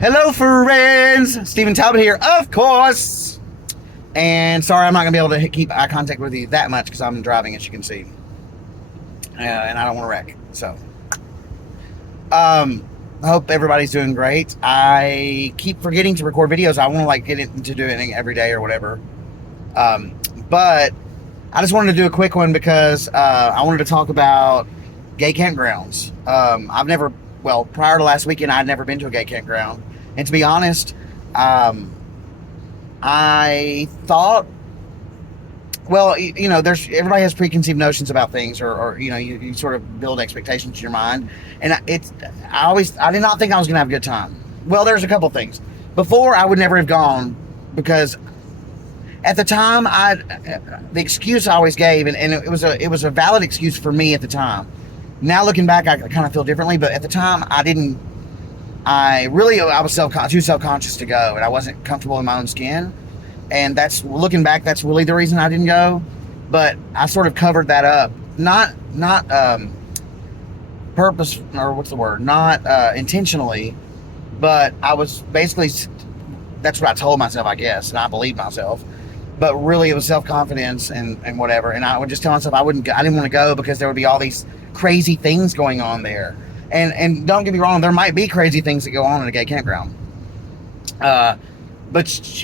Hello, friends. Stephen Talbot here, of course. And sorry, I'm not gonna be able to keep eye contact with you that much because I'm driving, as you can see, and I don't want to wreck. So, I hope everybody's doing great. I keep forgetting to record videos. I want to get into doing it every day or whatever. But I just wanted to do a quick one because I wanted to talk about gay campgrounds. Prior to last weekend, I'd never been to a gay campground. And to be honest, I thought, everybody has preconceived notions about things, or you sort of build expectations in your mind. And I did not think I was going to have a good time. Well, there's a couple things. Before, I would never have gone because at the time, the excuse I always gave, and it was a valid excuse for me at the time. Now looking back, I kind of feel differently, but at the time, I was too self-conscious to go, and I wasn't comfortable in my own skin. And looking back, that's really the reason I didn't go. But I sort of covered that up, not purpose, or what's the word? Not intentionally, but I was basically, that's what I told myself, I guess, and I believed myself. But really, it was self-confidence and whatever. And I would just tell myself I didn't want to go because there would be all these crazy things going on there. And don't get me wrong, there might be crazy things that go on in a gay campground. But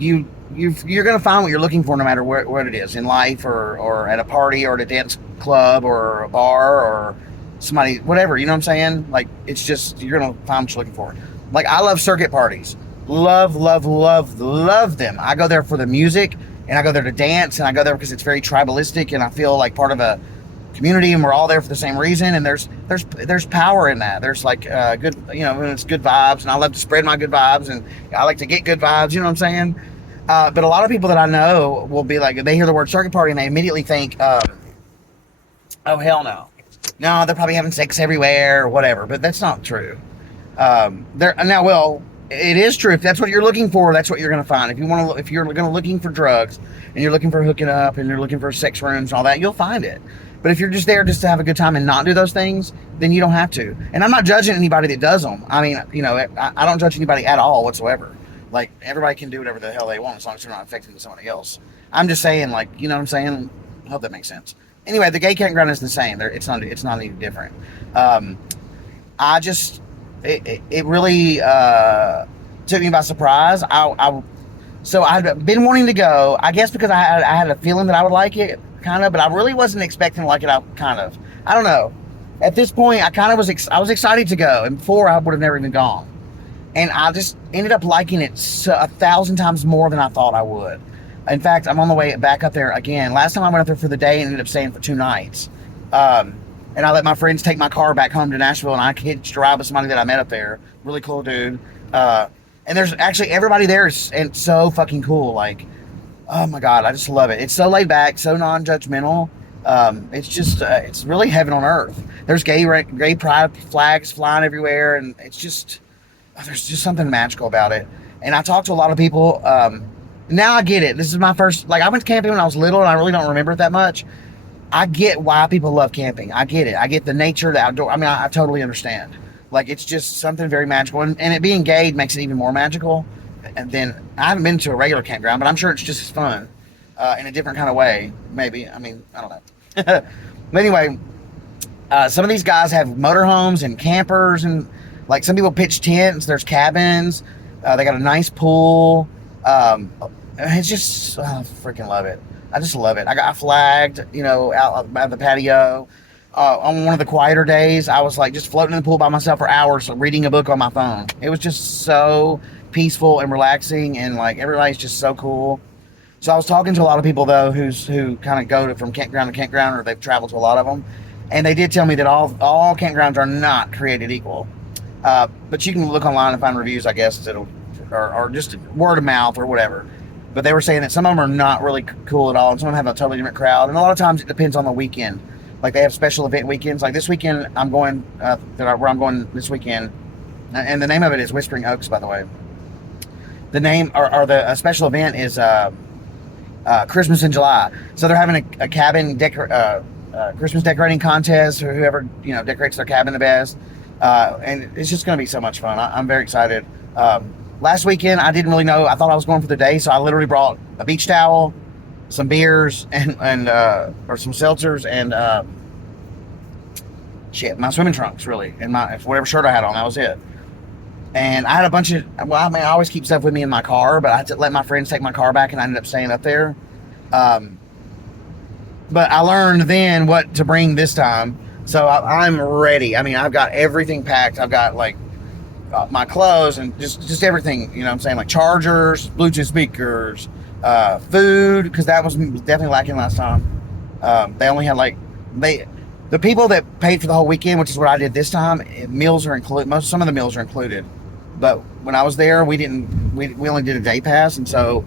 you're going to find what you're looking for no matter what it is in life, or at a party, or at a dance club, or a bar, or somebody, whatever, you know what I'm saying? Like, it's just, you're going to find what you're looking for. Like, I love circuit parties. Love them. I go there for the music, and I go there to dance, and I go there because it's very tribalistic, and I feel like part of a community, and we're all there for the same reason. And there's power in that. There's good, it's good vibes, and I love to spread my good vibes, and I like to get good vibes, you know what I'm saying? But a lot of people that I know will be like, they hear the word circuit party and they immediately think, oh hell no, they're probably having sex everywhere or whatever. But that's not true. It is true. If that's what you're looking for, that's what you're going to find. If you're going to looking for drugs, and you're looking for hooking up, and you're looking for sex rooms and all that, you'll find it. But if you're just there just to have a good time and not do those things, then you don't have to. And I'm not judging anybody that does them. I mean, I don't judge anybody at all whatsoever. Like, everybody can do whatever the hell they want as long as they're not affecting somebody else. I'm just saying, you know what I'm saying? I hope that makes sense. Anyway, the gay campground is the same. It's not any different. It really took me by surprise. So I'd been wanting to go, I guess because I had a feeling that I would like it, kind of, but I really wasn't expecting to like it. I don't know. At this point, I was excited to go, and before I would have never even gone. And I just ended up liking it 1,000 times more than I thought I would. In fact, I'm on the way back up there again. Last time I went up there for the day and ended up staying for 2 nights. And I let my friends take my car back home to Nashville, and I hitched a ride with somebody that I met up there. Really cool dude. And there's actually, everybody there is so fucking cool. Like, oh my God, I just love it. It's so laid back, so non-judgmental. It's just, it's really heaven on earth. There's gay pride flags flying everywhere, and it's just, there's just something magical about it. And I talked to a lot of people. Now I get it. This is my first, I went camping when I was little, and I really don't remember it that much. I get why people love camping. I get it. I get the nature, the outdoor. I mean, I totally understand. It's just something very magical. And it being gay makes it even more magical. And then, I haven't been to a regular campground, but I'm sure it's just as fun in a different kind of way, maybe. I mean, I don't know. But anyway, some of these guys have motorhomes and campers, and some people pitch tents. There's cabins. They got a nice pool. It's just, I freaking love it. I just love it. I got flagged, out by the patio. On one of the quieter days, I was just floating in the pool by myself for hours, reading a book on my phone. It was just so peaceful and relaxing, and everybody's just so cool. So I was talking to a lot of people though who kind of go from campground to campground, or they've traveled to a lot of them, and they did tell me that all campgrounds are not created equal. But you can look online and find reviews, I guess, or just word of mouth or whatever. But they were saying that some of them are not really cool at all, and some of them have a totally different crowd. And a lot of times it depends on the weekend. They have special event weekends. This weekend I'm going, where I'm going this weekend, and the name of it is Whispering Oaks, by the way. The name, or the special event is Christmas in July. So they're having a cabin Christmas decorating contest, or whoever decorates their cabin the best. And it's just going to be so much fun. I'm very excited. Last weekend, I didn't really know. I thought I was going for the day, so I literally brought a beach towel, some beers, and or some seltzers, and shit, my swimming trunks, really, and my whatever shirt I had on. That was it. And I had a bunch of, well, I mean, I always keep stuff with me in my car, but I had to let my friends take my car back, and I ended up staying up there. Um, but I learned then what to bring this time, so I'm ready. I mean, I've got everything packed. I've got like my clothes and just everything. You know what I'm saying? Like chargers, Bluetooth speakers, food, because that was definitely lacking last time. They only had like the people that paid for the whole weekend, which is what I did this time. Meals are included. Some of the meals are included, but when I was there, we only did a day pass, and so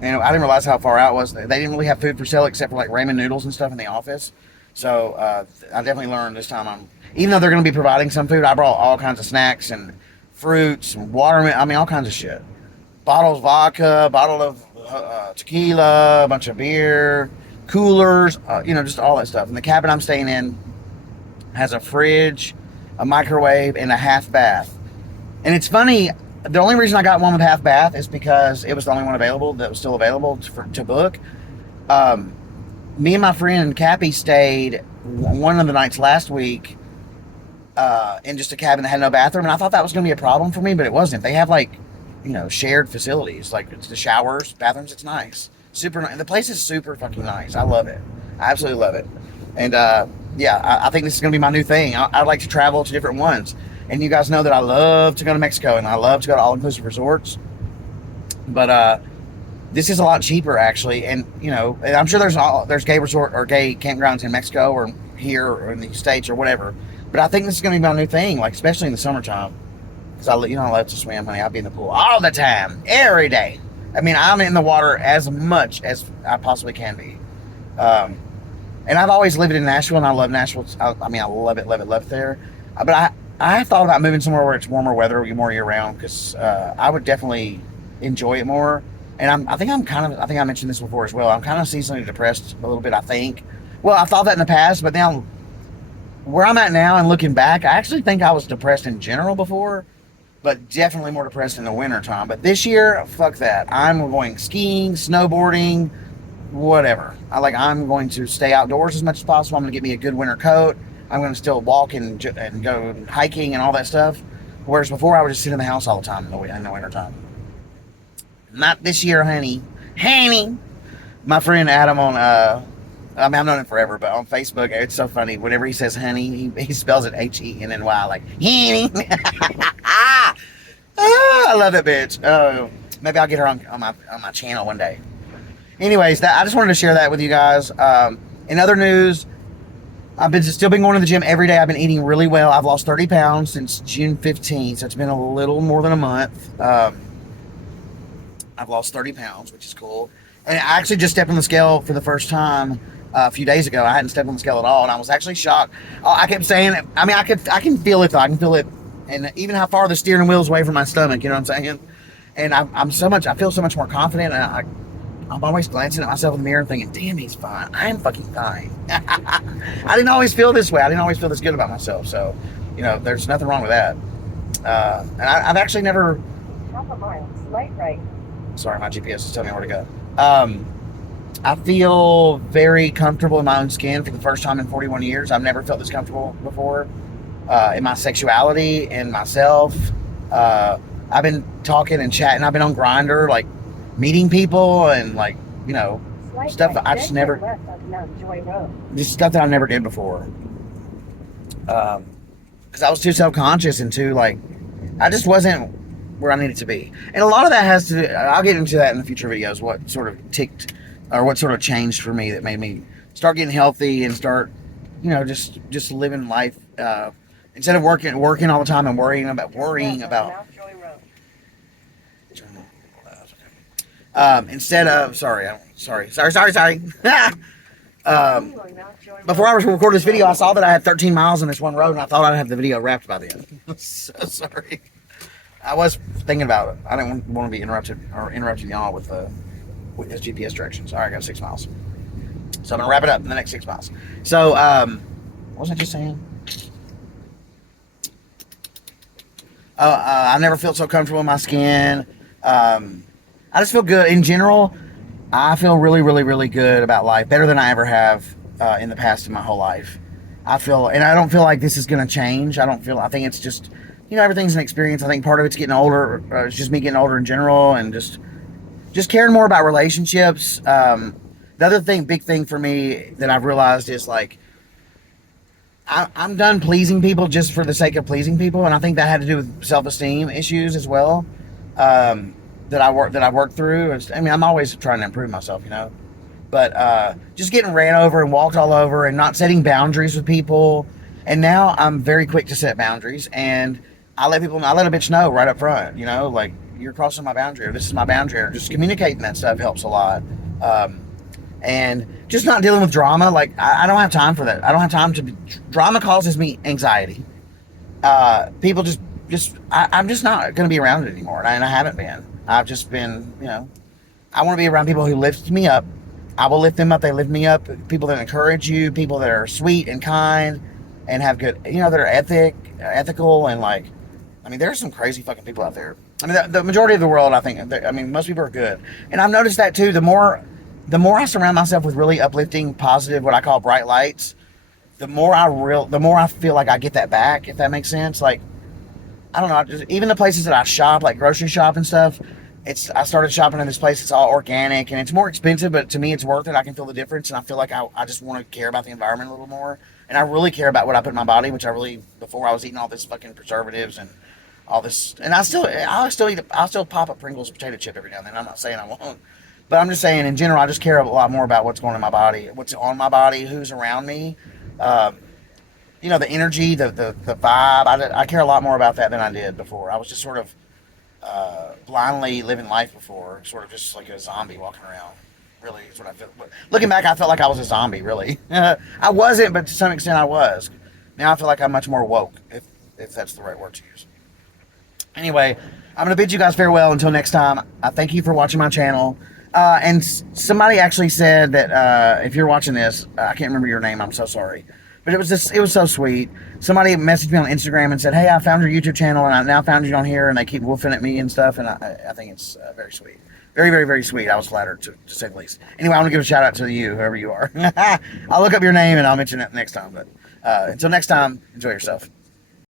I didn't realize how far out it was. They didn't really have food for sale except for like ramen noodles and stuff in the office. So I definitely learned this time. Even though they're going to be providing some food, I brought all kinds of snacks and fruits and watermelon. I mean, all kinds of shit. Bottles of vodka, bottle of tequila, a bunch of beer, coolers, just all that stuff. And the cabin I'm staying in has a fridge, a microwave, and a half bath. And it's funny, the only reason I got one with half bath is because it was the only one available that was still available to book. Me and my friend Cappy stayed one of the nights last week in just a cabin that had no bathroom, and I thought that was going to be a problem for me, but it wasn't. They have shared facilities, like it's the showers, bathrooms. It's nice, super nice. The place is super fucking nice. I love it. I absolutely love it. And I think this is going to be my new thing. I'd like to travel to different ones, and you guys know that I love to go to Mexico and I love to go to all-inclusive resorts, but this is a lot cheaper actually, and and I'm sure there's gay resort or gay campgrounds in Mexico or here or in the States or whatever. But I think this is going to be my new thing, like especially in the summertime, because I love to swim, honey. I'll be in the pool all the time, every day. I mean, I'm in the water as much as I possibly can be. And I've always lived in Nashville, and I love Nashville. I love it there. But I thought about moving somewhere where it's warmer weather, more year round, because I would definitely enjoy it more. And I think I mentioned this before as well. I'm kind of seasonally depressed a little bit. I think. Well, I thought that in the past, but now where I'm at now and looking back, I actually think I was depressed in general before, but definitely more depressed in the winter time. But this year, fuck that. I'm going skiing, snowboarding, whatever. I'm going to stay outdoors as much as possible. I'm going to get me a good winter coat. I'm going to still walk and go hiking and all that stuff. Whereas before, I would just sit in the house all the time in the winter time. Not this year, honey. Honey! My friend Adam I've known him forever, but on Facebook, it's so funny. Whenever he says honey, he spells it Henny, like, honey. I love that bitch. Oh, maybe I'll get her on my channel one day. Anyways, I just wanted to share that with you guys. In other news, I've still been going to the gym every day. I've been eating really well. I've lost 30 pounds since June 15th, so it's been a little more than a month. I've lost 30 pounds, which is cool. And I actually just stepped on the scale for the first time a few days ago. I hadn't stepped on the scale at all, and I was actually shocked. I kept saying, I can feel it though. I can feel it, and even how far the steering wheel is away from my stomach. You know what I'm saying? And I feel so much more confident. And I'm always glancing at myself in the mirror and thinking, damn, he's fine. I'm fucking fine. I didn't always feel this way. I didn't always feel this good about myself. So, there's nothing wrong with that. And I've actually never. Half a mile, light right. Sorry, my GPS is telling me where to go. I feel very comfortable in my own skin for the first time in 41 years. I've never felt this comfortable before in my sexuality and myself. I've been talking and chatting. I've been on Grindr, like meeting people and stuff that I just never. This stuff that I never did before. Because I was too self-conscious and too I just wasn't where I needed to be. And a lot of that has to do, I'll get into that in the future videos, what sort of changed for me that made me start getting healthy and start, just living life, instead of working all the time and worrying about, instead of, sorry. Before I was recording this video, I saw that I had 13 miles on this one road, and I thought I'd have the video wrapped by then. So sorry. I was thinking about it. I didn't want to be interrupting y'all with his GPS directions. All right, I got 6 miles. So I'm going to wrap it up in the next 6 miles. So, what was I just saying? I never felt so comfortable in my skin. I just feel good in general. I feel really, really, really good about life, better than I ever have in the past in my whole life. I feel, and I don't feel like this is going to change. I think it's just, everything's an experience. I think part of it's getting older. It's just me getting older in general, and just caring more about relationships. The other big thing for me that I've realized is like, I'm done pleasing people just for the sake of pleasing people, and I think that had to do with self-esteem issues as well. That I worked through. I mean, I'm always trying to improve myself, but just getting ran over and walked all over, and not setting boundaries with people. And now I'm very quick to set boundaries, and I let a bitch know right up front, like, you're crossing my boundary, or this is my boundary, or just communicating that stuff helps a lot. And just not dealing with drama. Like, I don't have time for that. I don't have time to drama causes me anxiety. People I'm just not going to be around it anymore. And I haven't been. I've just been, I want to be around people who lift me up. I will lift them up. They lift me up. People that encourage you, people that are sweet and kind and have good, that are ethical. And like, I mean, there are some crazy fucking people out there. I mean, the majority of the world, I think, most people are good. And I've noticed that too. The more I surround myself with really uplifting, positive, what I call bright lights, the more I feel like I get that back, if that makes sense. Like, I don't know, even the places that I shop, like grocery shop and stuff, I started shopping in this place. It's all organic, and it's more expensive, but to me it's worth it. I can feel the difference, and I feel like I just want to care about the environment a little more. And I really care about what I put in my body, which before I was eating all this fucking preservatives and all this, and I'll still pop a Pringles potato chip every now and then. I'm not saying I won't. But I'm just saying, in general, I just care a lot more about what's going on in my body, what's on my body, who's around me, the energy, the vibe. I care a lot more about that than I did before. I was just sort of blindly living life before, sort of just like a zombie walking around. Really, is what I felt. Looking back, I felt like I was a zombie, really. I wasn't, but to some extent I was. Now I feel like I'm much more woke, if that's the right word to use. Anyway, I'm going to bid you guys farewell until next time. I thank you for watching my channel. And somebody actually said that if you're watching this, I can't remember your name. I'm so sorry, but it was so sweet. Somebody messaged me on Instagram and said, "Hey, I found your YouTube channel, and I now found you on here." And they keep woofing at me and stuff, and I think it's very sweet, very, very, very sweet. I was flattered to say the least. Anyway, I want to give a shout out to you, whoever you are. I'll look up your name and I'll mention it next time. But until next time, enjoy yourself.